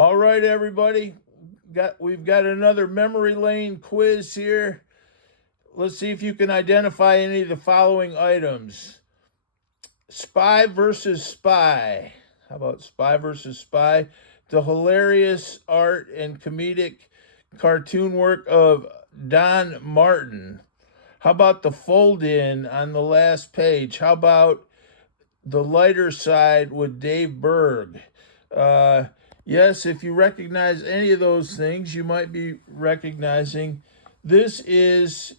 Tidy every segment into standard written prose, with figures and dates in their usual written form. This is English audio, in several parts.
All right, everybody. We've got another memory lane quiz here. Let's see if you can identify any of the following items. Spy versus Spy. How about Spy versus Spy? The hilarious art and comedic cartoon work of Don Martin. How about the fold in on the last page? How about the lighter side with Dave Berg? Uh, yes, if you recognize any of those things, you might be recognizing this is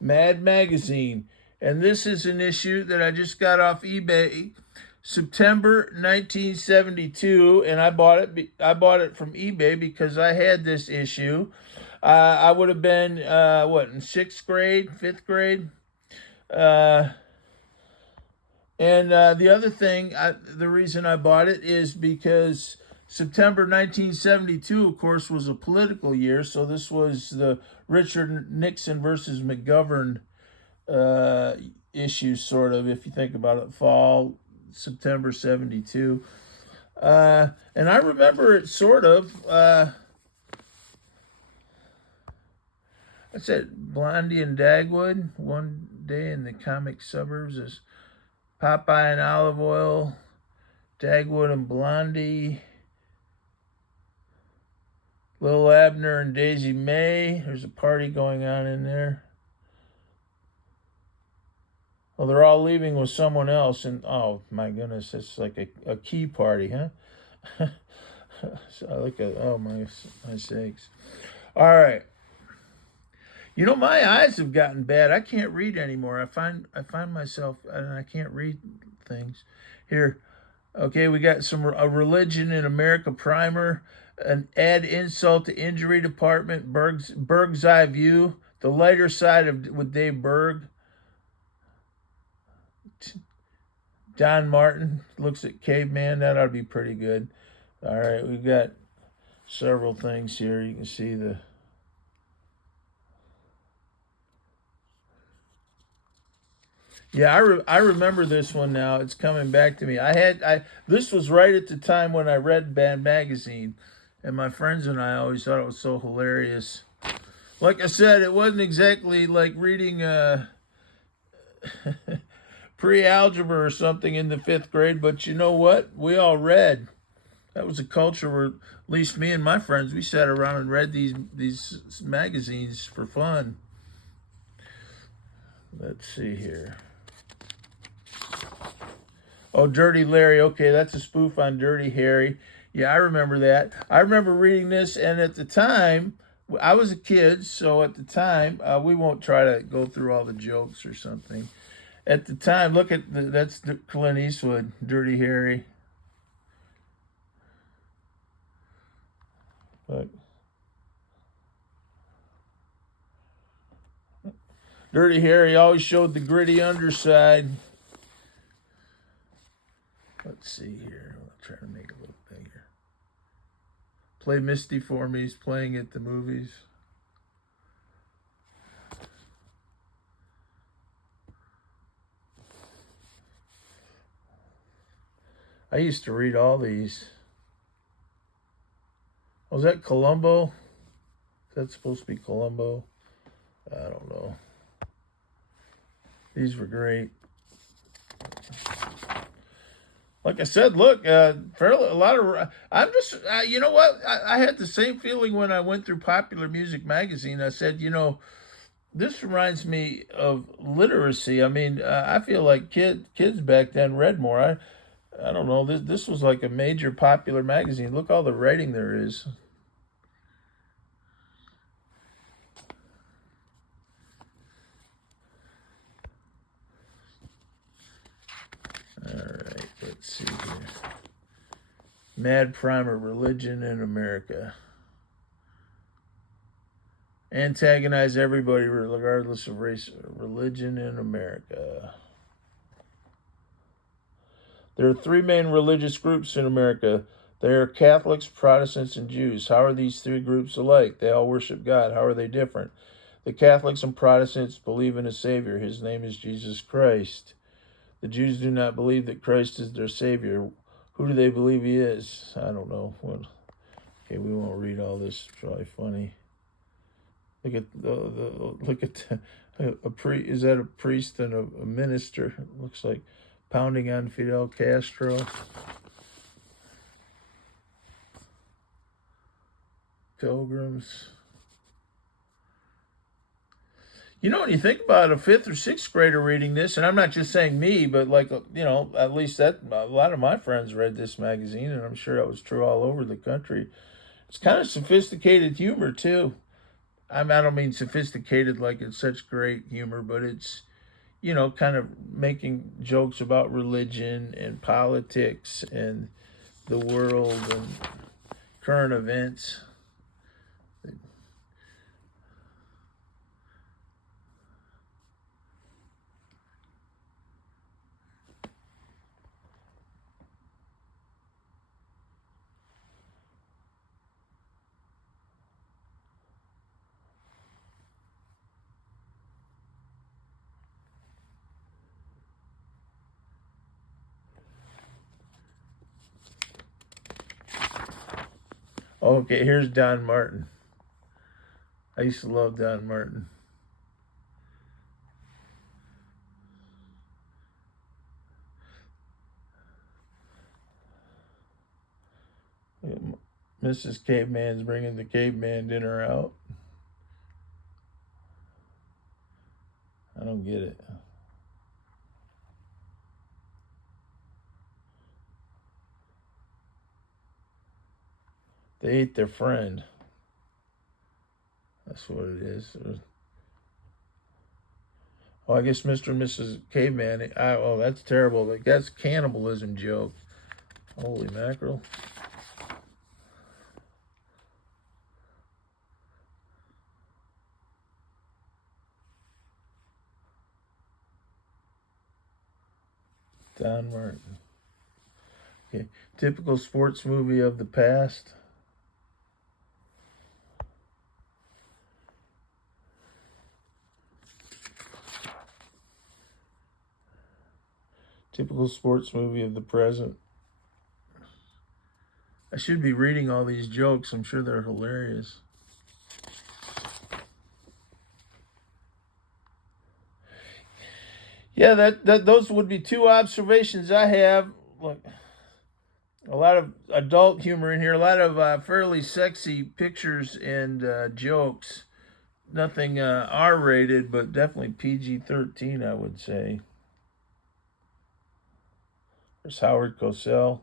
Mad Magazine. And this is an issue that I just got off eBay, September 1972, and I bought it. I bought it from eBay because I had this issue. I would have been in sixth grade, fifth grade. And the other thing, the reason I bought it is because September 1972, of course, was a political year. So this was the Richard Nixon versus McGovern issue, sort of, if you think about it, fall, September 72. And I remember it sort of. I said Blondie and Dagwood one day in the comic suburbs is Popeye and Olive Oil, Dagwood and Blondie, Lil Abner and Daisy May. There's a party going on in there. Well, they're all leaving with someone else, and oh my goodness, it's like a key party, huh? So I look at my sakes. All right. You know, my eyes have gotten bad. I can't read anymore. I find myself and I can't read things. Here, okay, we got a religion in America primer, an add insult to injury department, Berg's eye view, the lighter side of with Dave Berg. Don Martin looks at caveman. That ought to be pretty good. All right, we've got several things here. You can see the. Yeah, I remember this one now. It's coming back to me. This was right at the time when I read Band Magazine, and my friends and I always thought it was so hilarious. Like I said, it wasn't exactly like reading pre-algebra or something in the fifth grade, but you know what? We all read. That was a culture where, at least me and my friends, we sat around and read these magazines for fun. Let's see here. Oh, Dirty Larry. Okay, that's a spoof on Dirty Harry. Yeah, I remember that. I remember reading this, and at the time, I was a kid, so at the time, we won't try to go through all the jokes or something. At the time, look at that's Clint Eastwood, Dirty Harry. Look. Dirty Harry always showed the gritty underside. Let's see here. I'll try to make it a little bigger. Play Misty for me. He's playing at the movies. I used to read all these. Was that Columbo? Is that supposed to be Columbo? I don't know. These were great. Like I said, look, fairly a lot of. I'm just, you know what? I had the same feeling when I went through Popular Music magazine. I said, you know, this reminds me of literacy. I mean, I feel like kids back then read more. I don't know. This was like a major popular magazine. Look all the writing there is. All right, let's see here. Mad Primer, Religion in America. Antagonize everybody regardless of race or religion in America. There are three main religious groups in America. They are Catholics, Protestants, and Jews. How are these three groups alike? They all worship God. How are they different? The Catholics and Protestants believe in a Savior. His name is Jesus Christ. The Jews do not believe that Christ is their Savior. Who do they believe he is? I don't know. we won't read all this. It's probably funny. Look at look at is that a priest and a minister? It looks like pounding on Fidel Castro. Pilgrims. You know, when you think about a fifth or sixth grader reading this, and I'm not just saying me, but like, at least that a lot of my friends read this magazine, and I'm sure that was true all over the country. It's kind of sophisticated humor too. I don't mean sophisticated like it's such great humor, but it's, kind of making jokes about religion and politics and the world and current events. Okay, here's Don Martin. I used to love Don Martin. Mrs. Caveman's bringing the caveman dinner out. I don't get it. They ate their friend. That's what it is. Oh, I guess Mr. and Mrs. Caveman. Oh, that's terrible. Like, that's cannibalism joke. Holy mackerel. Don Martin. Okay. Typical sports movie of the past. Typical sports movie of the present. I should be reading all these jokes. I'm sure they're hilarious. Yeah, those would be two observations I have. Look, a lot of adult humor in here, a lot of fairly sexy pictures and jokes. Nothing R-rated, but definitely PG-13, I would say. There's Howard Cosell.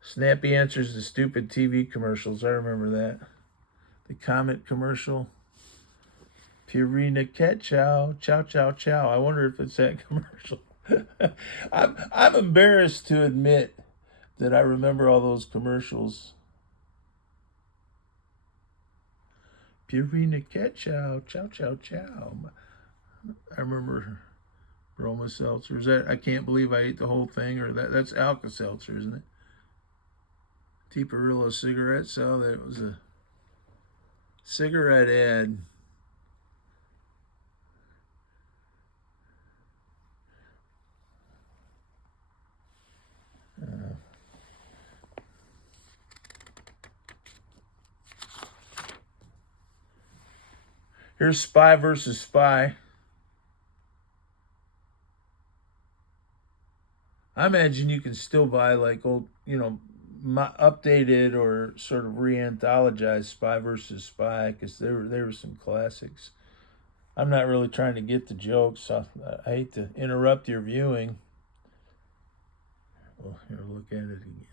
Snappy answers to stupid TV commercials. I remember that. The Comet commercial. Purina Cat Chow, Chow Chow Chow. I wonder if it's that commercial. I'm embarrassed to admit that I remember all those commercials. Purina Cat Chow, Chow Chow Chow. I remember Roma Seltzers. That I can't believe I ate the whole thing, or that's Alka Seltzer, isn't it? T-Perillo cigarettes. Oh, that was a cigarette ad. Here's Spy versus Spy. I imagine you can still buy like old, updated or sort of re-anthologized Spy versus Spy because there were some classics. I'm not really trying to get the jokes. So I hate to interrupt your viewing. Well, here, look at it again.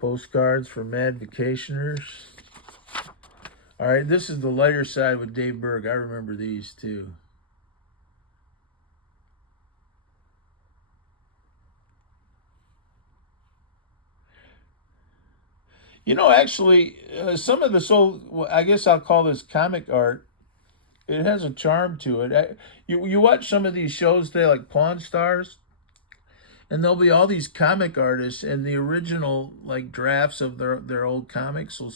Postcards for Mad Vacationers. All right, this is the lighter side with Dave Berg. I remember these too. Actually, some of this old, well, I guess I'll call this comic art. It has a charm to it. You watch some of these shows today, like Pawn Stars, and there'll be all these comic artists, and the original like drafts of their old comics will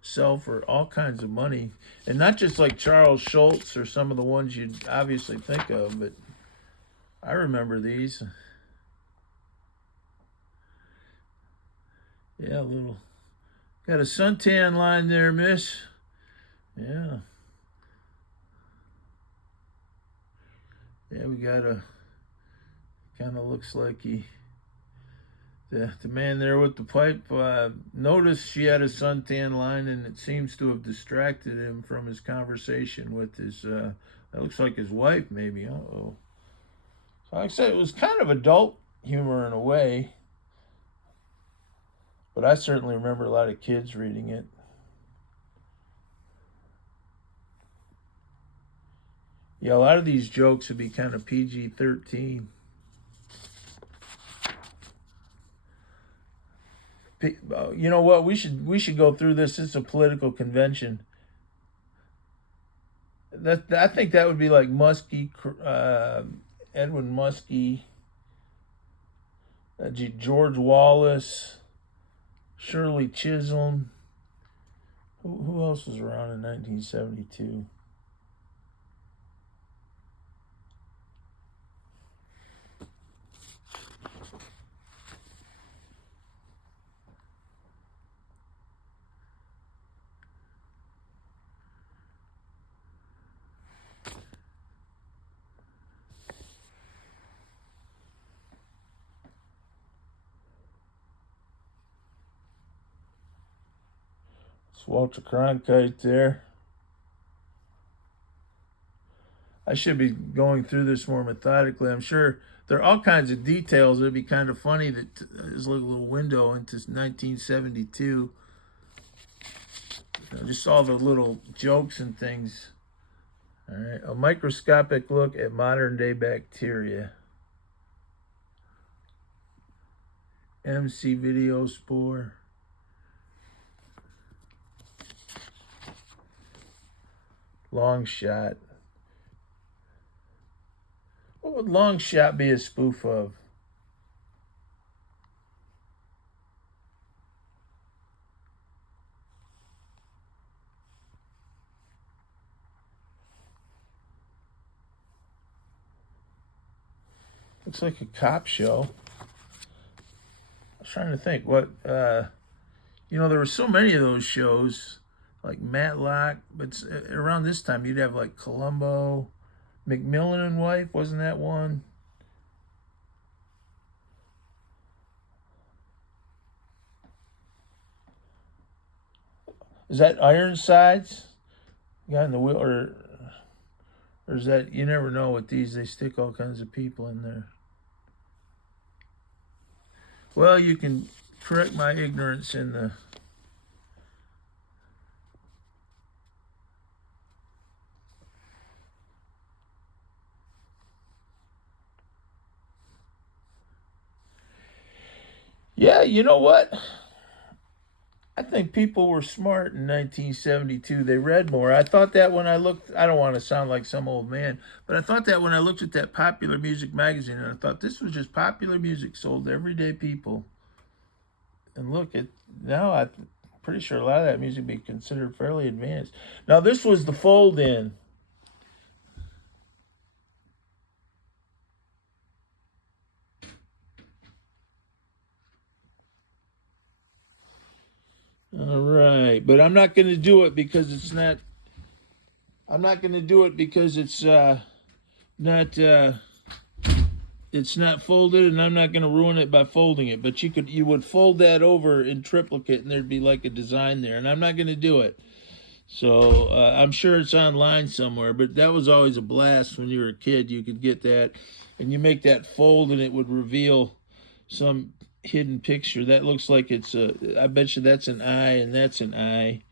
sell for all kinds of money, and not just like Charles Schultz or some of the ones you'd obviously think of, but I remember these. Yeah, a little got a suntan line there, miss. Yeah, yeah, we got a kind of looks like the man there with the pipe noticed she had a suntan line, and it seems to have distracted him from his conversation with his. That looks like his wife, maybe. Oh, so like I said, it was kind of adult humor in a way, but I certainly remember a lot of kids reading it. Yeah, a lot of these jokes would be kind of PG-13. You know what? We should go through this. It's a political convention. That I think that would be like Muskie, Edwin Muskie, George Wallace, Shirley Chisholm. Who else was around in 1972? It's Walter Cronkite there. I should be going through this more methodically. I'm sure there are all kinds of details. It'd be kind of funny that there's a little window into 1972. Just all the little jokes and things. All right, a microscopic look at modern day bacteria. MC video spore. Long shot. What would long shot be a spoof of? Looks like a cop show. I was trying to think what there were so many of those shows, like Matlock, but around this time you'd have like Columbo, McMillan and Wife, wasn't that one? Is that Ironsides? Guy in the wheel, or is that, you never know with these, they stick all kinds of people in there. Well, you can correct my ignorance in the. Yeah, you know what? I think people were smart in 1972. They read more. I thought that when I looked, I don't want to sound like some old man, but I thought that when I looked at that Popular Music magazine, and I thought this was just popular music sold to everyday people. And look at now, I'm pretty sure a lot of that music would be considered fairly advanced. Now, this was the fold in. All right, but I'm not going to do it because it's not. I'm not going to do it because not. It's not folded, and I'm not going to ruin it by folding it. But you would fold that over in triplicate, and there'd be like a design there, and I'm not going to do it. So I'm sure it's online somewhere. But that was always a blast when you were a kid. You could get that, and you make that fold, and it would reveal some hidden picture. That looks like it's a. I bet you that's an eye, and that's an eye.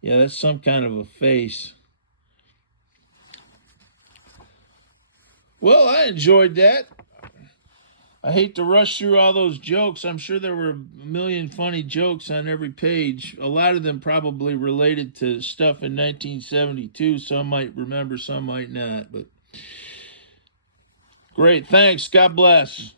Yeah, that's some kind of a face. Well, I enjoyed that. I hate to rush through all those jokes. I'm sure there were a million funny jokes on every page. A lot of them probably related to stuff in 1972. Some might remember, some might not. But great. Thanks. God bless.